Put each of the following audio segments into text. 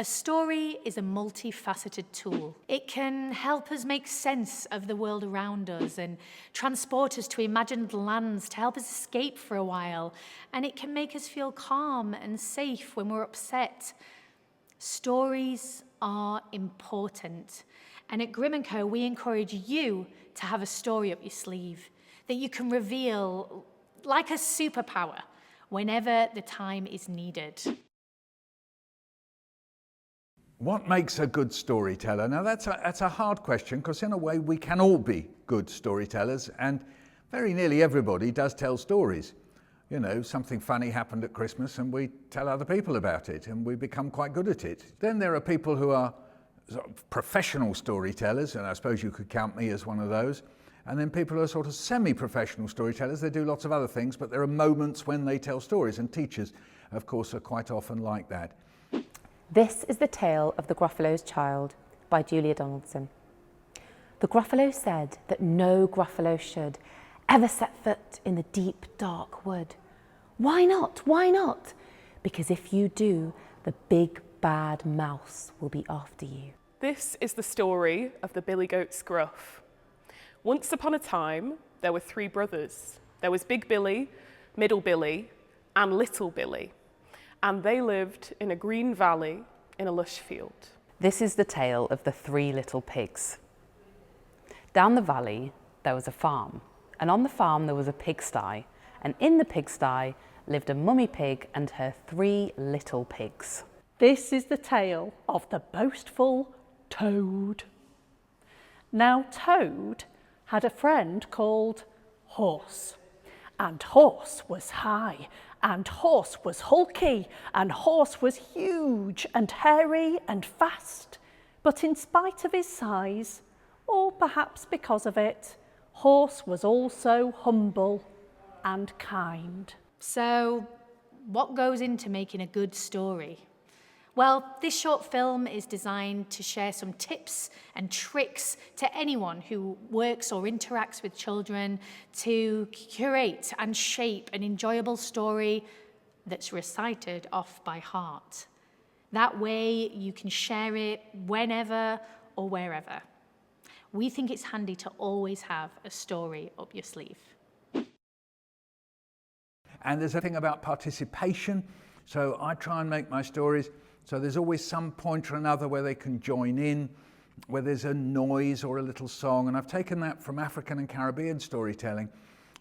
A story is a multifaceted tool. It can help us make sense of the world around us and transport us to imagined lands to help us escape for a while. And it can make us feel calm and safe when we're upset. Stories are important. And at Grimm Co, we encourage you to have a story up your sleeve that you can reveal like a superpower whenever the time is needed. What makes a good storyteller? Now that's a hard question, because in a way we can all be good storytellers, and very nearly everybody does tell stories. You know, something funny happened at Christmas and we tell other people about it and we become quite good at it. Then there are people who are sort of professional storytellers, and I suppose you could count me as one of those. And then people who are sort of semi-professional storytellers. They do lots of other things, but there are moments when they tell stories, and teachers, of course, are quite often like that. This is the tale of the Gruffalo's Child by Julia Donaldson. The Gruffalo said that no Gruffalo should ever set foot in the deep, dark wood. Why not? Why not? Because if you do, the big, bad mouse will be after you. This is the story of the Billy Goat's Gruff. Once upon a time, there were 3 brothers. There was Big Billy, Middle Billy, and Little Billy. And they lived in a green valley in a lush field. This is the tale of the 3 little pigs. Down the valley, there was a farm, and on the farm there was a pigsty, and in the pigsty lived a mummy pig and her 3 little pigs. This is the tale of the boastful Toad. Now Toad had a friend called Horse, and Horse was high, and Horse was hulky, and Horse was huge and hairy and fast. But in spite of his size, or perhaps because of it, Horse was also humble and kind. So, what goes into making a good story? Well, this short film is designed to share some tips and tricks to anyone who works or interacts with children to curate and shape an enjoyable story that's recited off by heart. That way you can share it whenever or wherever. We think it's handy to always have a story up your sleeve. And there's a thing about participation. So I try and make my stories so there's always some point or another where they can join in, where there's a noise or a little song. And I've taken that from African and Caribbean storytelling,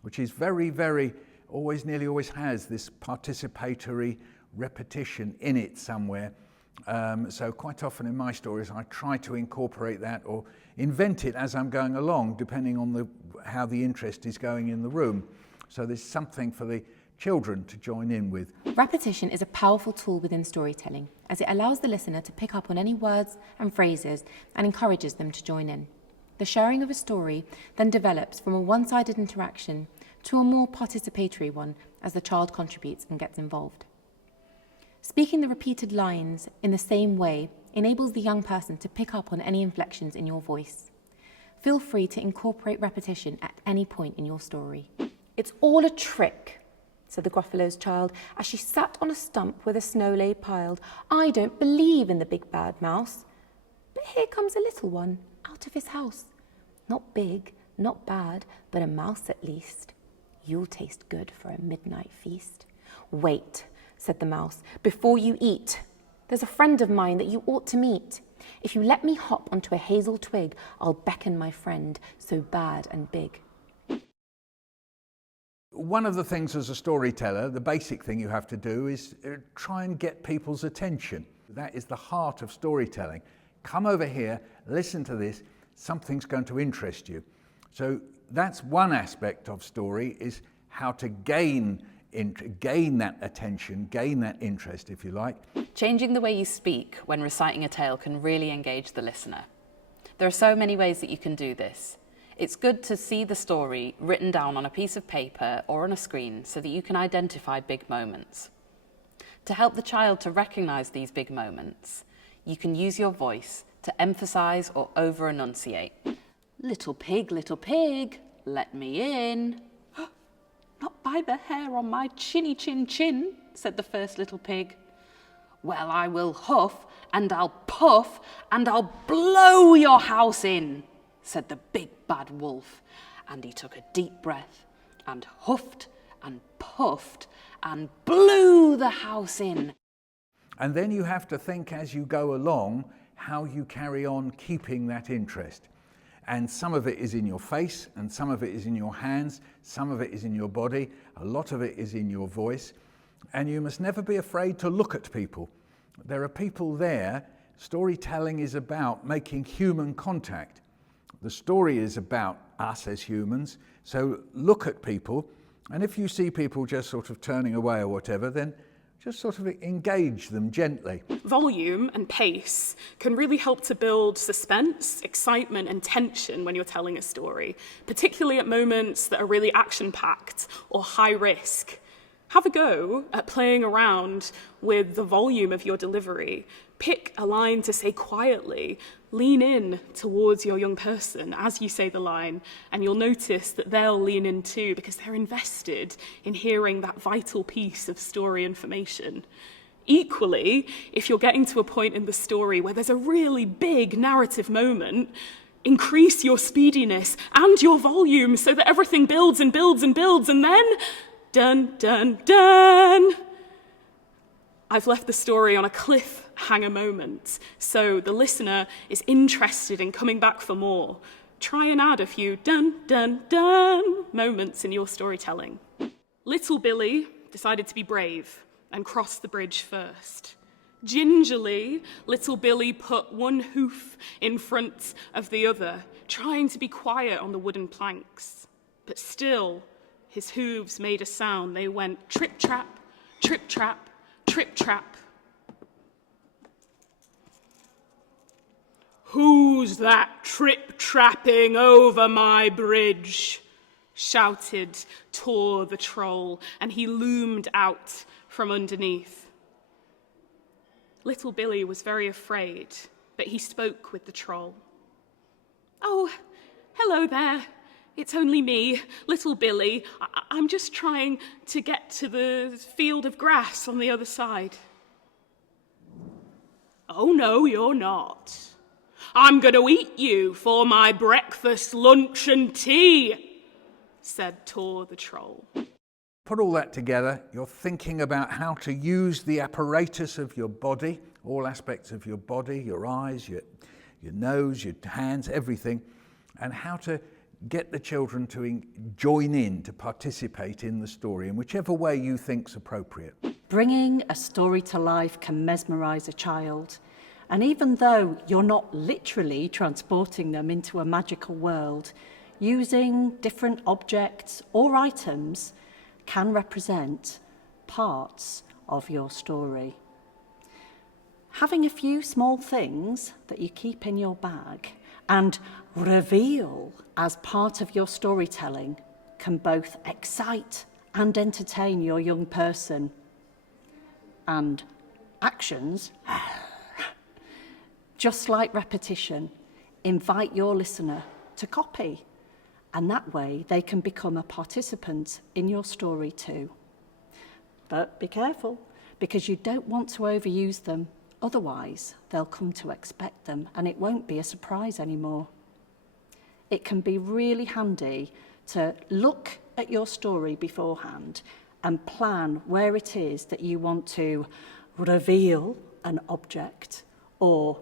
which is very, very, nearly always has this participatory repetition in it somewhere. So quite often in my stories, I try to incorporate that or invent it as I'm going along, depending on how the interest is going in the room. So there's something for the children to join in with. Repetition is a powerful tool within storytelling, as it allows the listener to pick up on any words and phrases and encourages them to join in. The sharing of a story then develops from a one-sided interaction to a more participatory one as the child contributes and gets involved. Speaking the repeated lines in the same way enables the young person to pick up on any inflections in your voice. Feel free to incorporate repetition at any point in your story. It's all a trick, said the Gruffalo's child, as she sat on a stump where the snow lay piled. I don't believe in the big bad mouse. But here comes a little one, out of his house. Not big, not bad, but a mouse at least. You'll taste good for a midnight feast. Wait, said the mouse, before you eat. There's a friend of mine that you ought to meet. If you let me hop onto a hazel twig, I'll beckon my friend, so bad and big. One of the things as a storyteller, the basic thing you have to do is try and get people's attention. That is the heart of storytelling. Come over here, listen to this, something's going to interest you. So that's one aspect of story, is how to gain that attention, gain that interest, if you like. Changing the way you speak when reciting a tale can really engage the listener. There are so many ways that you can do this. It's good to see the story written down on a piece of paper or on a screen so that you can identify big moments. To help the child to recognise these big moments, you can use your voice to emphasise or over-enunciate. Little pig, let me in. Not by the hair on my chinny chin chin, said the first little pig. Well, I will huff and I'll puff, and I'll blow your house in, said the big bad wolf. And he took a deep breath and huffed and puffed and blew the house in. And then you have to think as you go along how you carry on keeping that interest. And some of it is in your face, and some of it is in your hands, some of it is in your body, a lot of it is in your voice. And you must never be afraid to look at people. There are people there. Storytelling is about making human contact. The story is about us as humans. So look at people, and if you see people just sort of turning away or whatever, then just sort of engage them gently. Volume and pace can really help to build suspense, excitement, and tension when you're telling a story, particularly at moments that are really action-packed or high risk. Have a go at playing around with the volume of your delivery. Pick a line to say quietly. Lean in towards your young person as you say the line, and you'll notice that they'll lean in too because they're invested in hearing that vital piece of story information. Equally, if you're getting to a point in the story where there's a really big narrative moment, increase your speediness and your volume so that everything builds and builds and builds, and then dun, dun, dun. I've left the story on a cliffhanger moment, so the listener is interested in coming back for more. Try and add a few dun, dun, dun moments in your storytelling. Little Billy decided to be brave and cross the bridge first. Gingerly, little Billy put one hoof in front of the other, trying to be quiet on the wooden planks. But still, his hooves made a sound. They went trip-trap, trip-trap, trip-trap. "Who's that trip-trapping over my bridge?" shouted Tor the troll, and he loomed out from underneath. Little Billy was very afraid, but he spoke with the troll. "Oh, hello there. It's only me, little Billy. I'm just trying to get to the field of grass on the other side." "Oh, no, you're not. I'm going to eat you for my breakfast, lunch, and tea," said Tor the troll. Put all that together, you're thinking about how to use the apparatus of your body, all aspects of your body, your eyes, your nose, your hands, everything, and how to get the children to join in, to participate in the story in whichever way you think's appropriate. Bringing a story to life can mesmerise a child. And even though you're not literally transporting them into a magical world, using different objects or items can represent parts of your story. Having a few small things that you keep in your bag and reveal as part of your storytelling can both excite and entertain your young person. And actions, just like repetition, invite your listener to copy, and that way they can become a participant in your story too. But be careful, because you don't want to overuse them, otherwise they'll come to expect them and it won't be a surprise anymore. It can be really handy to look at your story beforehand and plan where it is that you want to reveal an object or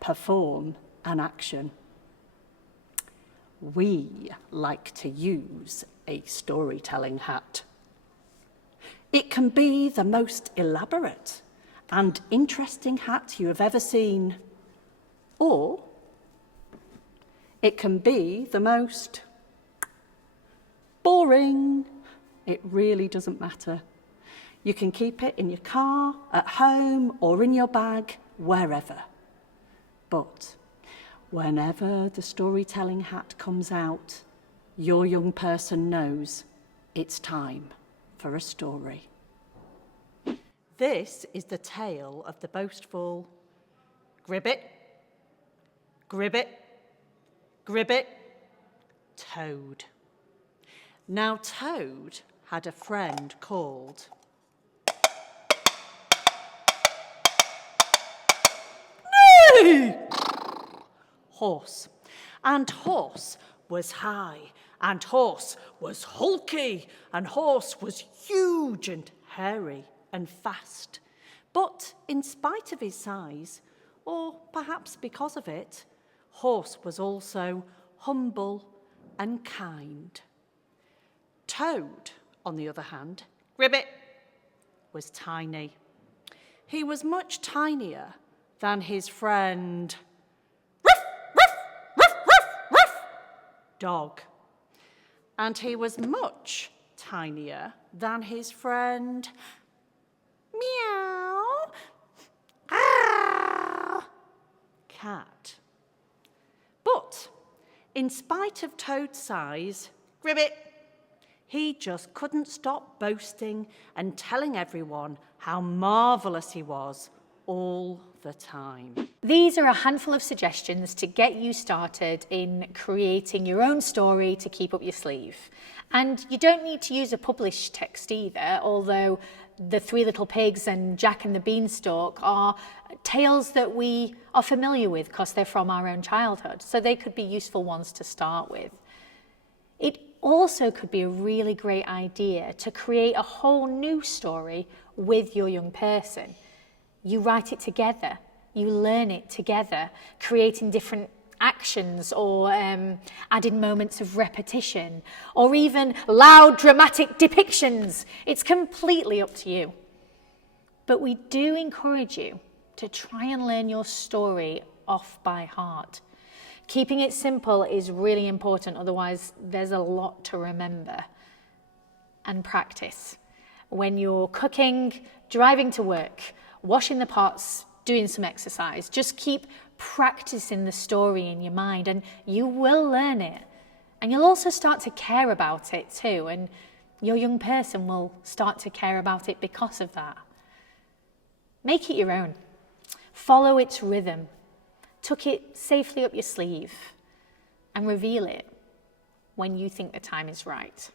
perform an action. We like to use a storytelling hat. It can be the most elaborate and interesting hat you have ever seen, or it can be the most boring. It really doesn't matter. You can keep it in your car, at home, or in your bag, wherever. But whenever the storytelling hat comes out, your young person knows it's time for a story. This is the tale of the boastful Gribbet, Gribbet, Gribbet, Toad. Now Toad had a friend called Hey! Horse. And horse was high, and horse was hulky, and horse was huge and hairy and fast. But in spite of his size, or perhaps because of it, horse was also humble and kind. Toad, on the other hand, Gribbet, was tiny. He was much tinier than his friend Dog. And he was much tinier than his friend Meow Cat. But in spite of Toad's size, Gribbet, he just couldn't stop boasting and telling everyone how marvellous he was all the time. These are a handful of suggestions to get you started in creating your own story to keep up your sleeve. And you don't need to use a published text either, although The Three Little Pigs and Jack and the Beanstalk are tales that we are familiar with because they're from our own childhood, so they could be useful ones to start with. It also could be a really great idea to create a whole new story with your young person. You write it together, you learn it together, creating different actions or adding moments of repetition or even loud dramatic depictions. It's completely up to you. But we do encourage you to try and learn your story off by heart. Keeping it simple is really important, otherwise there's a lot to remember. And practice. When you're cooking, driving to work, washing the pots, doing some exercise, just keep practicing the story in your mind and you will learn it. And you'll also start to care about it too, and your young person will start to care about it because of that. Make it your own. Follow its rhythm. Tuck it safely up your sleeve and reveal it when you think the time is right.